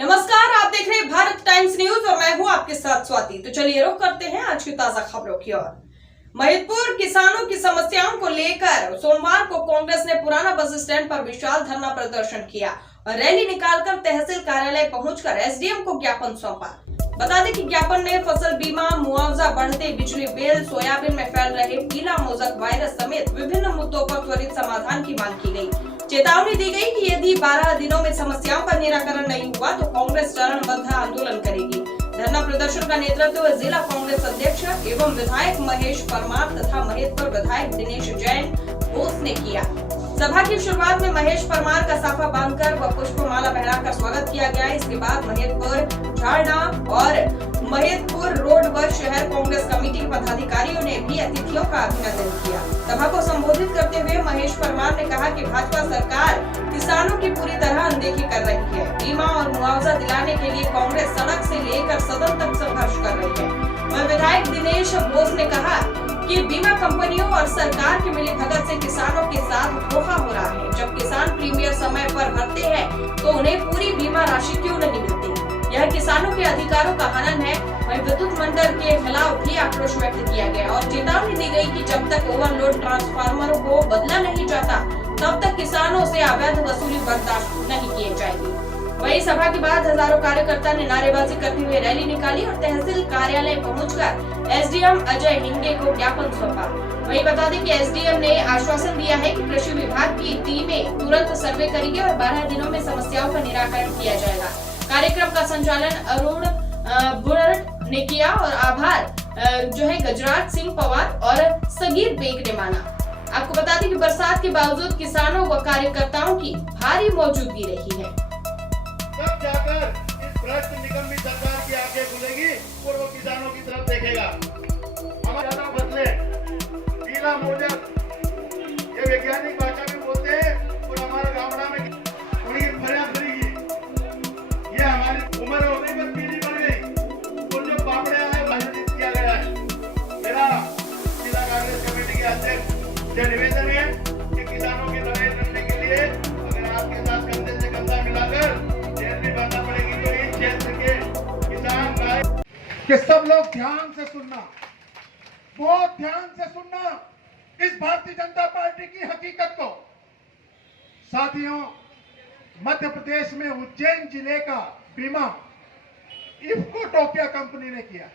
नमस्कार, आप देख रहे हैं भारत टाइम्स न्यूज और मैं हूं आपके साथ स्वाति। तो चलिए रुक करते हैं आज की ताजा खबरों की ओर। महिदपुर किसानों की समस्याओं को लेकर सोमवार को कांग्रेस ने पुराना बस स्टैंड पर विशाल धरना प्रदर्शन किया और रैली निकालकर तहसील कार्यालय पहुंचकर एसडीएम को ज्ञापन सौंपा। बता दें कि ज्ञापन में फसल बीमा, मुआवजा, बढ़ते बिजली बिल, सोयाबीन में फैल रहे पीला मोज़क वायरस समेत विभिन्न मुद्दों पर त्वरित समाधान की मांग की गई। चेतावनी दी गई कि यदि 12 दिनों में समस्याओं का निराकरण नहीं हुआ तो कांग्रेस चरणबद्ध आंदोलन करेगी। धरना प्रदर्शन का नेतृत्व जिला कांग्रेस अध्यक्ष एवं विधायक महेश परमार तथा महिदपुर विधायक दिनेश जैन बोस ने किया। सभा की शुरुआत में महेश परमार का साफा बांधकर व पुष्पमाला पहनाकर स्वागत किया गया। इसके बाद महिदपुर, झारना और महिदपुर रोड व शहर कांग्रेस कमेटी के पदाधिकारियों ने भी अतिथियों का अभिनंदन किया। सभा को संबोधित करते हुए महेश परमार ने कहा कि भाजपा सरकार किसानों की पूरी तरह अनदेखी कर रही है। बीमा और मुआवजा दिलाने के लिए कांग्रेस सड़क से लेकर सदन तक संघर्ष कर रही है। वह विधायक दिनेश बोस ने कहा कि बीमा कंपनियों और सरकार की मिलीभगत से किसानों के साथ धोखा हो रहा है। जब किसान प्रीमियम समय पर भरते हैं तो उन्हें पूरी बीमा राशि क्यों नहीं मिलती? यह किसानों के अधिकारों का हनन है। वहीं विद्युत मंडल के खिलाफ भी आक्रोश व्यक्त किया गया और चेतावनी दी गई कि जब तक ओवरलोड ट्रांसफार्मरों को बदला नहीं जाता तब तक किसानों से अवैध वसूली बर्दाश्त नहीं की जाएगी। वहीं सभा के बाद हजारों कार्यकर्ता ने नारेबाजी करते हुए रैली निकाली और तहसील कार्यालय पहुंचकर एसडीएम अजय हिंगे को ज्ञापन सौंपा। वहीं बता दें कि एसडीएम ने आश्वासन दिया है कि कृषि विभाग की टीमें तुरंत सर्वे करेगी और 12 दिनों में समस्याओं का निराकरण किया जाएगा। कार्यक्रम का संचालन अरुण बुरट ने किया और आभार गजराज सिंह पवार और सगीर बेग ने माना। आपको बता दें कि बरसात के बावजूद किसानों व कार्यकर्ताओं की भारी मौजूदगी रही है। तब जाकर इस भ्रष्ट निकम्मी सरकार की आंखें खुलेगी और वो किसानों की तरफ देखेगा। हमारे ज्यादा फसले पीला मोज़क ये वैज्ञानिक भाषा में बोलते हैं और हमारे गाँवड़ा में उनकी फरिया फरेगी। ये हमारी उम्र हो गई पर पीली पड़ गई और जो पापड़े आए भाषित किया गया है। मेरा जिला कांग्रेस कमेटी के अध्यक्ष से निवेदन है कि किसानों की लड़ाई लड़ने के लिए अगर आपके साथ कंधे से कंधा मिलाकर बनना पड़ेगी तो इस क्षेत्र के किसान भाई कि सब लोग ध्यान से सुनना, बहुत ध्यान से सुनना इस भारतीय जनता पार्टी की हकीकत को। साथियों, मध्य प्रदेश में उज्जैन जिले का बीमा इफ्को टोकिया कंपनी ने किया।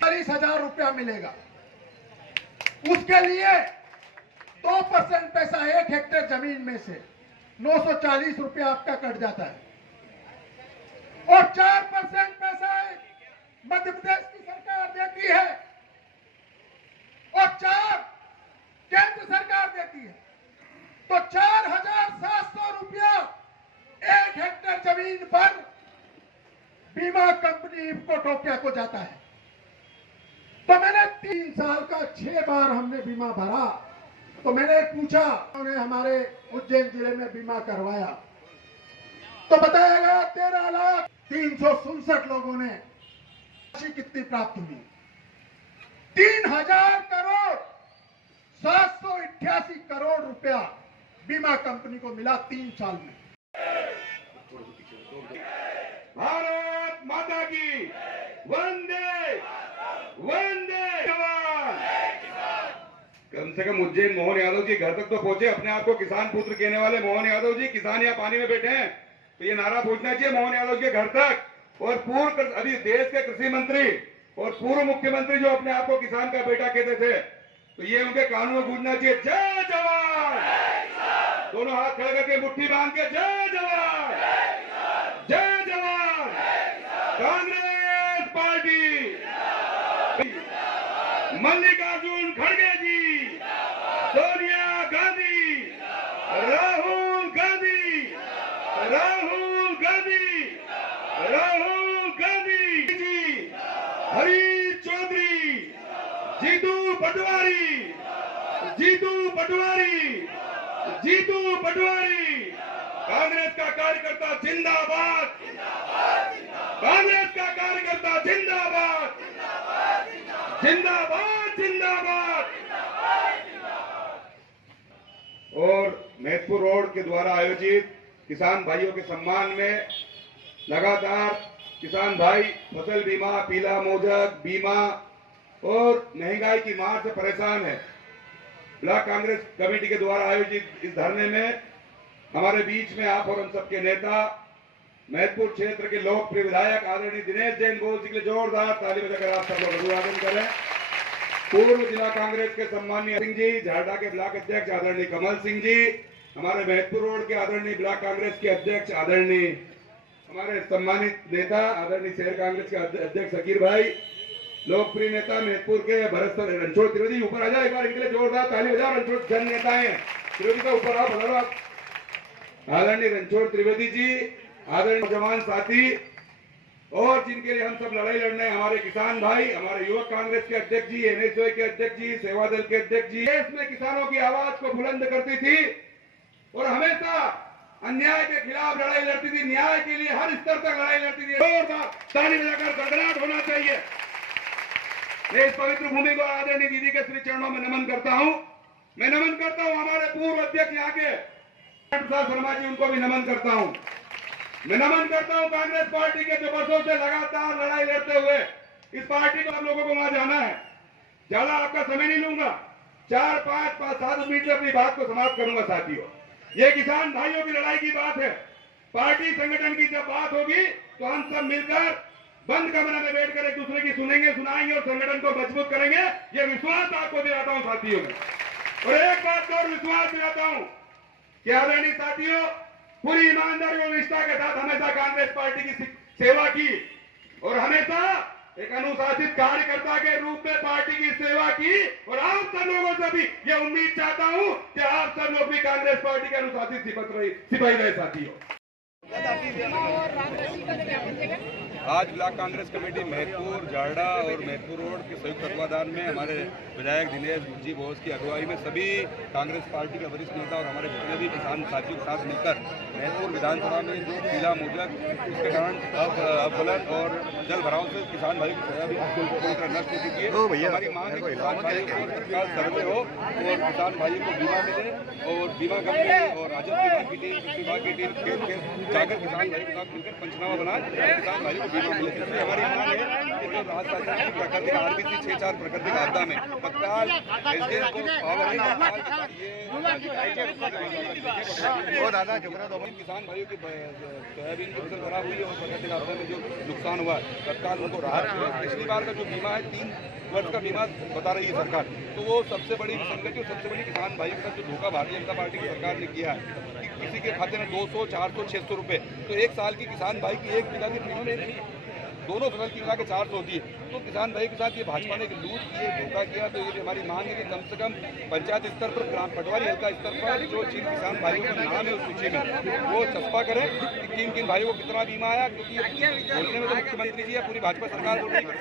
40,000 रुपया मिलेगा। उसके लिए 2% पैसा 1 हेक्टेयर जमीन में से 940 रुपया आपका कट जाता है और 4% पैसा मध्य प्रदेश की सरकार देती है और 4 केंद्र सरकार देती है। तो 4,700 रुपया 1 हेक्टेयर जमीन पर बीमा कंपनी इफ्को टोकिया को जाता है। तो मैंने 3 साल का 6 बार हमने बीमा भरा। तो मैंने पूछा, उन्होंने हमारे उज्जैन जिले में बीमा करवाया तो बताया गया 13,367 लोगों ने। राशि कितनी प्राप्त हुई? 3,000 करोड़ 788 करोड़ रुपया बीमा कंपनी को मिला 3 साल में। भारत माता की वंदे वंदे जवान। कम से कम उज्जैन मोहन यादव जी घर तक तो पहुंचे। अपने आप को किसान पुत्र कहने वाले मोहन यादव जी किसान या पानी में बैठे हैं तो ये नारा पूछना चाहिए मोहन यादव के घर तक। और पूर्व अभी देश के कृषि मंत्री और पूर्व मुख्यमंत्री जो अपने आप को किसान का बेटा कहते थे तो ये उनके कानों में गूंजना चाहिए, जय जवान। दोनों हाथ खड़े करके मुट्ठी बांध के जय जवान, जय जवान। कांग्रेस पार्टी, मल्लिकार्जुन खड़गे जी, सोनिया गांधी, राहुल गांधी, राहुल गांधी, राहुल गांधी जी, हरीश चौधरी, जीतू पटवारी, जीतू पटवारी, जीतू पटवारी। कांग्रेस का कार्यकर्ता जिंदाबाद, कांग्रेस का कार्यकर्ता जिंदाबाद, जिंदाबाद, जिंदाबाद। और महतपुर रोड के द्वारा आयोजित किसान भाइयों के सम्मान में लगातार किसान भाई फसल बीमा, पीला मोजक बीमा और महंगाई की मार से परेशान है। ब्लॉक कांग्रेस कमेटी के द्वारा आयोजित इस धरने में हमारे बीच में आप और हम सबके नेता महतपुर क्षेत्र के लोकप्रिय विधायक आदरणीय दिनेश जैन बोल जी के लिए जोरदार ताली बजाकर आप सब लोग अभिवादन करें। पूर्व जिला कांग्रेस के सम्मानीय सिंह जी, झारडा के ब्लॉक अध्यक्ष आदरणीय कमल सिंह जी, हमारे महतपुर रोड के आदरणीय ब्लॉक कांग्रेस के अध्यक्ष आदरणीय हमारे सम्मानित नेता आदरणीय शहर कांग्रेस के अध्यक्ष अकीर भाई, लोकप्रिय नेता महतपुर के भरत रणछोड़ त्रिवेदी, ऊपर आ जाए एक बार इनके लिए जोरदार ताली बजाओ। रणछोड़ जन नेता है, त्रिवेदी का ऊपर आओ, बदलो आप। आदरणीय रणछोड़ त्रिवेदी जी, आदरणीय जवान साथी और जिनके लिए हम सब लड़ाई लड़ने हमारे किसान भाई, हमारे युवक कांग्रेस के अध्यक्ष जी, एनएसयूआई के अध्यक्ष जी, सेवा दल के अध्यक्ष जी, देश में किसानों की आवाज को बुलंद करती थी और हमेशा अन्याय के खिलाफ लड़ाई लड़ती थी, न्याय के लिए हर स्तर तक लड़ाई लड़ती थी। जोरदार ताली बजाकर गड़गड़ाहट होना चाहिए। मैं इस पवित्र भूमि को आदरणीय दीदी के श्री चरणों में नमन करता हूं। मैं नमन करता हूं हमारे पूर्व अध्यक्ष यहाँ के प्रसाद शर्मा जी, उनको भी नमन करता हूं। मैं नमन करता हूं कांग्रेस पार्टी के जो वर्षों से लगातार लड़ाई लड़ते हुए इस पार्टी को, आप लोगों को वहां जाना है, ज्यादा आपका समय नहीं लूंगा, 4, 5, 7 मिनट में अपनी बात को समाप्त करूंगा। साथियों, ये किसान भाइयों की लड़ाई की बात है। पार्टी संगठन की जब बात होगी तो हम सब मिलकर बंद कमरे में बैठकर एक दूसरे की सुनेंगे, सुनाएंगे और संगठन को मजबूत करेंगे। ये विश्वास आपको दिलाता हूं साथियों में। और एक बात और विश्वास दिलाता हूं कि आदरणीय साथियों, पूरी ईमानदारी और निष्ठा के साथ हमेशा कांग्रेस पार्टी की सेवा की और हमेशा एक अनुशासित कार्यकर्ता के रूप में पार्टी की सेवा की। और आप सब लोगों से भी ये उम्मीद चाहता हूं कि आप सब लोग भी कांग्रेस पार्टी के अनुशासित सिपाही रहे साथियों। आज ब्लॉक कांग्रेस कमेटी महतपुर, झारडा और महतपुर रोड के संयुक्त तत्वाधान में हमारे विधायक दिनेश जी बोस की अगुवाई में सभी कांग्रेस पार्टी के वरिष्ठ नेता और हमारे जितने भी किसान साथियों के साथ मिलकर महतपुर विधानसभा में जो पीला मोजक उसके कारण अवलन और जल भराव से किसान भाई की सजा भी पूरी तरह नष्ट हो चुकी है। हमारी मांग है किसान भाइयों को सरकार सर्वे हो और किसान भाइयों को बीमा मिले और बीमा कंपनी और राजस्व विभाग की टीम, कृषि विभाग की टीम खेत जाकर किसान भाई के साथ मिलकर पंचनामा बनाए और किसान भाइयों को बीमा मिले। इसलिए हमारी मांग है कि जो राहत शासन की प्राकृतिक RBC 6-4 प्राकृतिक आपदा में तत्काल एसडीएम को किसान भाइयों की सोयाबीन की फसल खराब हुई है और प्राकृतिक आपदा में जो नुकसान हुआ है तत्काल उनको राहत मिले। पिछली बार का जो बीमा है 3 वर्ष का बीमा बता रही है सरकार, तो वो सबसे बड़ी विसंगति और सबसे बड़ी किसान भाइयों के साथ जो धोखा भारतीय जनता पार्टी की सरकार ने किया है कि किसी के खाते में 200, 400, 600 रुपए, तो एक साल की किसान भाई की एक बीघा की प्रीमियम दोनों फसल की मिला के 400 होती है। तो किसान भाई के साथ ये भाजपा ने लूट किए, धोखा किया। तो ये हमारी मांग है कि कम से कम पंचायत स्तर पर, ग्राम पटवारी हल्का स्तर पर जो जिन किसान भाइयों का नाम है उस सूची में वो चस्पा करें कि किन भाइयों को कितना बीमा आया। क्योंकि बोलने में तो मुख्यमंत्री जी या पूरी भाजपा सरकार बोल रही है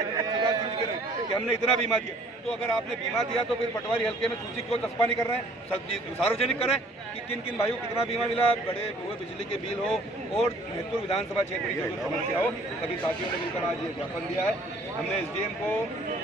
कि हमने इतना बीमा दिया, तो अगर आपने बीमा दिया तो फिर पटवारी हल्के में सूची क्यों चस्पा नहीं कर रहे हैं? सार्वजनिक करें कि किन किन भाइयों को कितना बीमा मिला, बड़े हुए बिजली के बिल हो और महतपुर विधानसभा क्षेत्र की जो समस्या हो। सभी साथियों ने मिलकर आज ये ज्ञापन दिया है। हमने एसडीएम को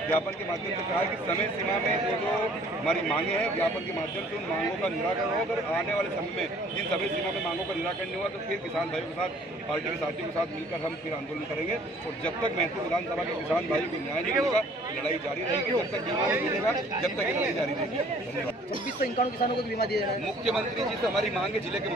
ज्ञापन के माध्यम से कहा कि समय सीमा में जो हमारी मांगे हैं ज्ञापन के माध्यम से उन मांगों का निराकरण हो। अगर आने वाले समय में जिन समय सीमा में मांगों का निराकरण नहीं हुआ तो फिर किसान भाइयों के साथ, पार्टी के साथियों के साथ मिलकर हम फिर आंदोलन करेंगे। और जब तक महतपुर विधानसभा के किसान भाइयों को न्याय नहीं मिलेगा लड़ाई जारी रहेगी। जब तक बीमा नहीं मिलेगा जब तक लड़ाई जारी रहेगी। धन्यवाद। 2651 किसानों को बीमा दिया जाए। मुख्यमंत्री जी से हमारी मांग है, जिले के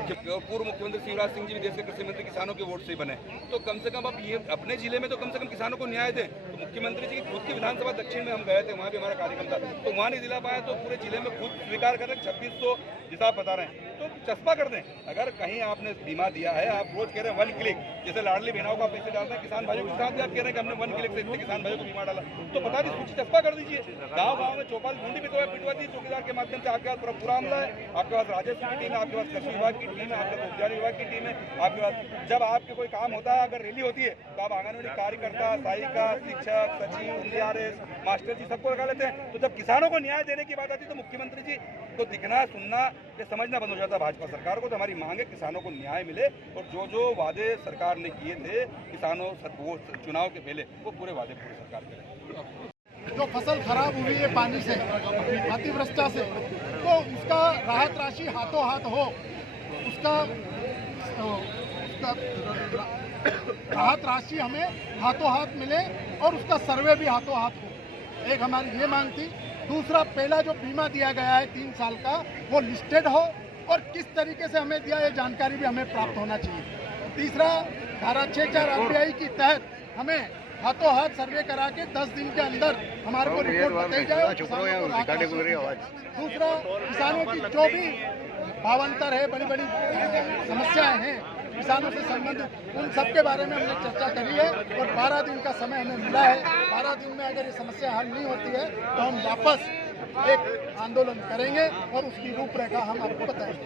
पूर्व मुख्यमंत्री शिवराज सिंह जी भी देश के कृषि मंत्री किसानों के वोट से बने, तो कम से कम अब ये अपने जिले में तो कम से कम किसानों को न्याय दें। तो मुख्यमंत्री जी की खुद की विधानसभा दक्षिण में हम गए थे, वहाँ भी हमारा कार्यक्रम था, तो वहाँ नहीं दिला पाया। तो पूरे जिले में खुद स्वीकार कर रहे 2600 जिस आप बता रहे हैं तो चस्पा कर दें। अगर कहीं आपने बीमा दिया है, आप रोज कह रहे हैं 1 क्लिक, जैसे लाडली बहनाओं का पैसे डालते हैं किसान भाइयों के साथ भी आप कह रहे हैं कि हमने 1 क्लिक से इतने किसान भाइयों को बीमा डाला, तो बता दी सूची चस्पा कर दीजिए। गाँव गाँव में चौपाल ढूंढी पिटवा दी चौकीदार के माध्यम से। आपके पास पूरा अमला है, आपके पास राजस्व की टीम है, आपके पास कृषि विभाग की टीम है, आपके पास उद्यान विभाग की टीम है, आपके पास जब आपके कोई काम होता है, अगर रैली होती है तो आप आंगनबाड़ी कार्यकर्ता, सहायिका, शिक्षक, सचिव, DRS, मास्टर जी सबको लगा लेते हैं। तो जब किसानों को न्याय देने की बात आती है तो मुख्यमंत्री जी को दिखना, सुनना या समझना बंद हो जाता है भाजपा सरकार को। तो हमारी मांग है किसानों को न्याय मिले और जो जो वादे सरकार ने किए थे किसानों वो चुनाव के पहले वो पूरे वादे पूरी सरकार करे। जो फसल खराब हुई है पानी से, अतिवृष्टि से, तो उसका राहत राशि हाथों हाथ हो, उसका उसका राहत राशि हमें हाथों हाथ मिले और उसका सर्वे भी हाथों हाथ हो। एक हमारी ये मांग थी। दूसरा, पहला जो बीमा दिया गया है 3 साल का, वो लिस्टेड हो और किस तरीके से हमें दिया, ये जानकारी भी हमें प्राप्त होना चाहिए। तीसरा, धारा 6(4) RBI की तहत हमें हाथों हाथ सर्वे करा के 10 दिन के अंदर हमारे को रिपोर्ट बताई जाए। दूसरा, किसानों की जो भी भावांतर है, बड़ी बड़ी समस्याएं हैं किसानों से संबंधित, उन सब के बारे में हमने चर्चा करी है और 12 दिन का समय हमें मिला है। 12 दिन में अगर ये समस्या हल नहीं होती है तो हम वापस एक आंदोलन करेंगे और उसकी रूपरेखा हम आपको बताएंगे।